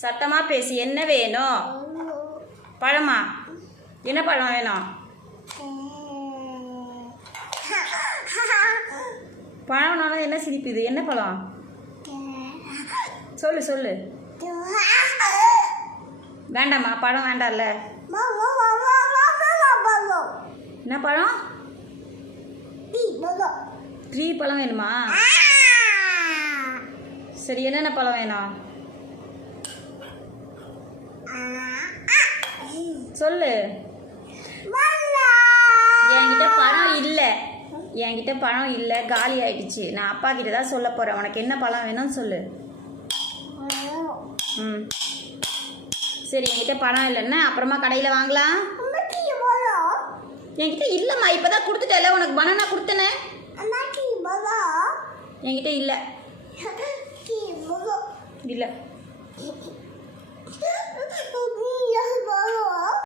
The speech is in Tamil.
சத்தமா பேசி. என்ன வேணும்? பழமா? என்ன பழம் வேணும்? பழம்னாலும் என்ன சிரிப்புது? என்ன பழம்? சொல்லு சொல்லு. வேண்டாம்மா, பழம் வேண்டாம்ல. என்ன பழம்? ட்ரீ பழம் வேணுமா? சரி, என்னென்ன பழம் வேணும் சொல்லு. என்கிட்ட பழம் இல்லை, காலி ஆயிடுச்சு. நான் அப்பா கிட்ட தான் சொல்ல போகிறேன். உனக்கு என்ன பழம் வேணும்னு சொல்லு. ம் சரி, என்கிட்ட பழம் இல்லைன்னா அப்புறமா கடையில் வாங்கலாம். என்கிட்ட இல்லைம்மா, இப்போ தான் கொடுத்துட்டேல, உனக்கு பனானா கொடுத்தனே. என்கிட்ட இல்லை.